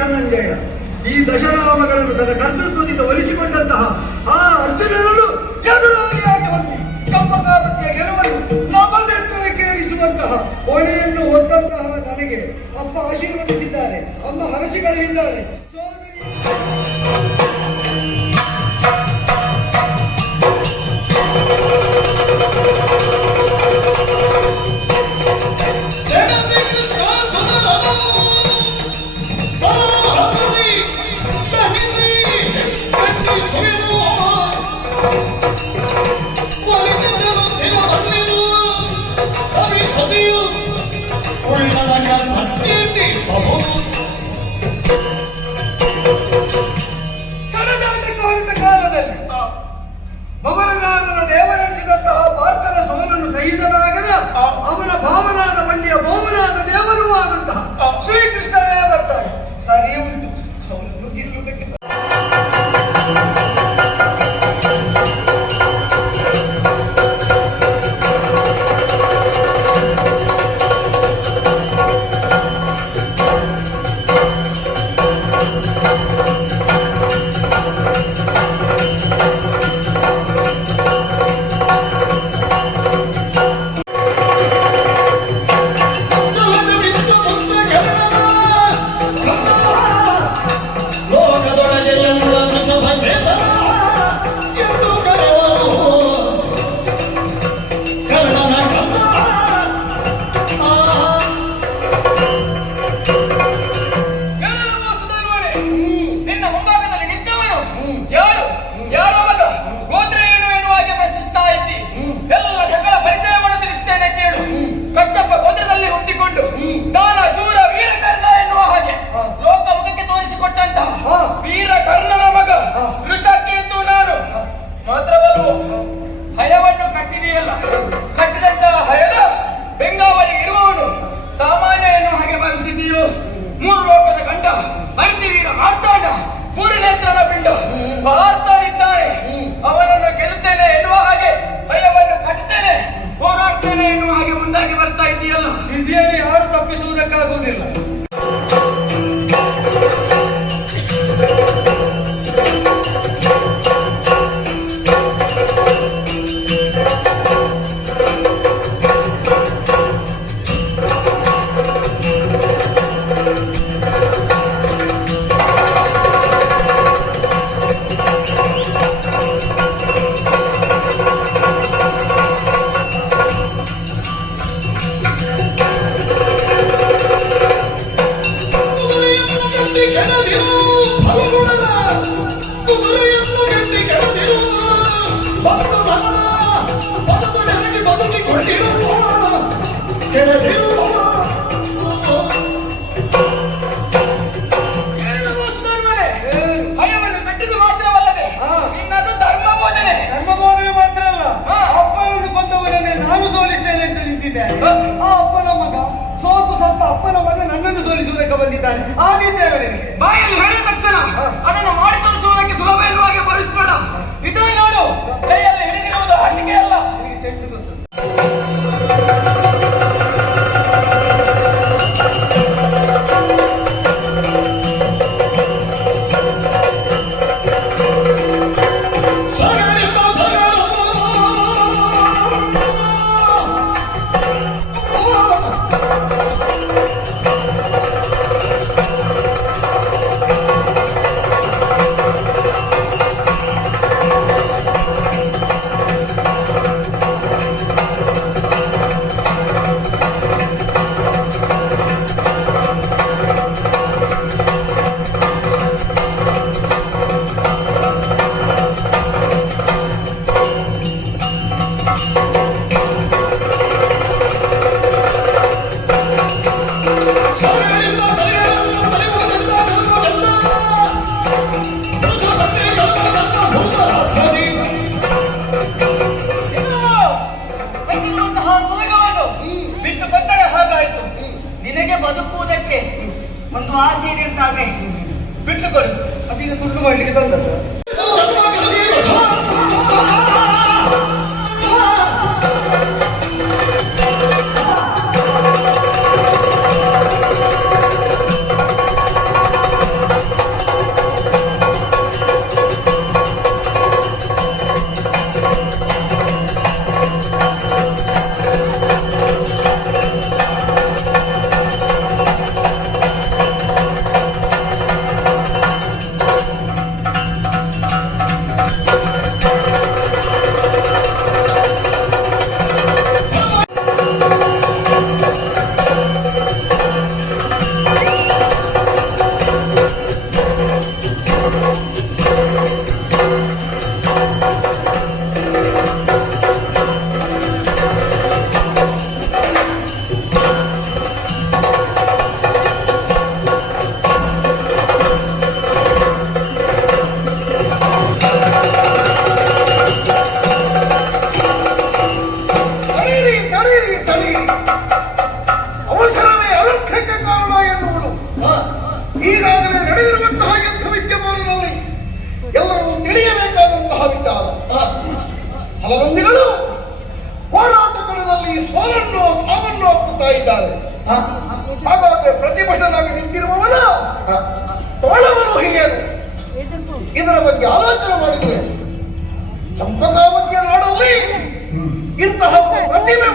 ಧನಂಜಯ. ಈ ದಶನಾಮಗಳನ್ನು ತನ್ನ ಕರ್ತೃತ್ವದಿಂದ ಒಲಿಸಿಕೊಂಡಂತಹ ಆ ಅರ್ಜುನನನ್ನು ಎದುರಾಳಿಯಾಗಿ ಹೊಂದಿ ಕಪ್ಪಕಾವತಿಯ ಗೆಲುವನ್ನು ನಮನೆತ್ತರಕ್ಕೇರಿಸುವಂತಹ ಹೊಣೆಯನ್ನು ಹೊತ್ತಂತಹ ನನಗೆ ಅಪ್ಪ ಆಶೀರ್ವದಿಸಿದ್ದಾರೆ, ಅಮ್ಮ ಹರಸಿಗಳಿದ್ದಾರೆ. ಕಾಲದಲ್ಲಿ ಭವನಗಾರನ ದೇವರೆನಿಸಿದಂತಹ ಪಾರ್ಥನ ಸೋಲನ್ನು ಸಹಿಸಲಾಗದ ಅವನ ಭಾವನಾದ ಬಂಡಿಯ ಭೌಮನಾದ ದೇವರೂ ಆದಂತಹ ಶ್ರೀಕೃಷ್ಣನೇ ಬರ್ತಾರೆ. ಸರಿ ಉಂಟು, ಅವನನ್ನು ಗೆಲ್ಲುವುದಕ್ಕೆ ಮೂರು ಲೋಕದ ಗಂಡ ಅರ್ತಿವೀರ ಮಾರ್ತಾಂಡ ಪೂರ್ಣೇತ್ರನ ಪಿಂಡ ಪಾರ್ಥನಿದ್ದಾನೆ. ಅವನನ್ನು ಗೆಲ್ಲುತ್ತೇನೆ ಎನ್ನುವ ಹಾಗೆ ಭಯವನ್ನು ಕಟ್ಟುತ್ತೇನೆ, ಹೋರಾಡ್ತೇನೆ ಎನ್ನುವ ಹಾಗೆ ಮುಂದಾಗಿ ಬರ್ತಾ ಇದೆಯಲ್ಲ. ವಿಧಿಯನ್ನು ಯಾರು ತಪ್ಪಿಸುವುದಕ್ಕಾಗುವುದಿಲ್ಲ. ಭಯವನ್ನು ಕಟ್ಟಿದ್ದು ಮಾತ್ರವಲ್ಲದೆ ನಿನ್ನದು ಧರ್ಮ ಬೋಧನೆ. ಧರ್ಮ ಬೋಧನೆ ಮಾತ್ರ ಅಲ್ಲ, ಅಪ್ಪನನ್ನು ಕೊಂದವರನ್ನೇ ನಾನು ಸೋಲಿಸ್ತೇನೆ ಅಂತ ನಿಂತಿದ್ದೇನೆ. ಆ ಅಪ್ಪನ ಮಗ ಸೋತು ಸತ್ತ ಅಪ್ಪನ ಮಗ ನನ್ನನ್ನು ಸೋಲಿಸುವುದಕ್ಕೆ ಬಂದಿದ್ದಾನೆ. ಆದಿದ್ದೇವೆ ನಿನಗೆ ಬಾಯಲ್ಲಿ ಹೇಳಿದ ತಕ್ಷಣ ಅದನ್ನು ಮಾಡಿ ತೋರಿಸುವುದಕ್ಕೆ ಸುಲಭ ಎನ್ನುವಾಗೆ ಭಾವಿಸಬೇಡ. ಇದು ನೋಡು, ಕೈಯಲ್ಲಿ ಹಿಡಿದಿರುವುದು ಆಟಿಕೆ ಅಲ್ಲ. ನಿನಗೆ ಚೆಂಡು ಗೊತ್ತು. ಬದುಕುವುದಕ್ಕೆ ಒಂದು ಆಸೆ ಇದೆ ಅಂತಾದ್ರೆ ಬಿಟ್ಟುಕೊಡು. ಅದೀಗ ತುಂಡು ಮಾಡಲಿಕ್ಕೆ ತಂದದ್ದು. ಫಲವಂದಿಗಳು ಹೋರಾಟಗಳಲ್ಲಿ ಸೋಲನ್ನು ಸಾವನ್ನು ಒಪ್ಪುತ್ತಾ ಇದ್ದಾರೆ. ಹಾಗಾದ್ರೆ ಪ್ರತಿಭಟನಾಗಿ ನಿಂತಿರುವವನ ತೋಳವನ್ನು ಹಿಡಿಯಲು ಇದರ ಬಗ್ಗೆ ಆಲೋಚನೆ ಮಾಡಿದರೆ ಚಂಪಕಾವತಿಯ ನಾಡಲ್ಲಿ ಇಂತಹ ಪ್ರತಿಭೆ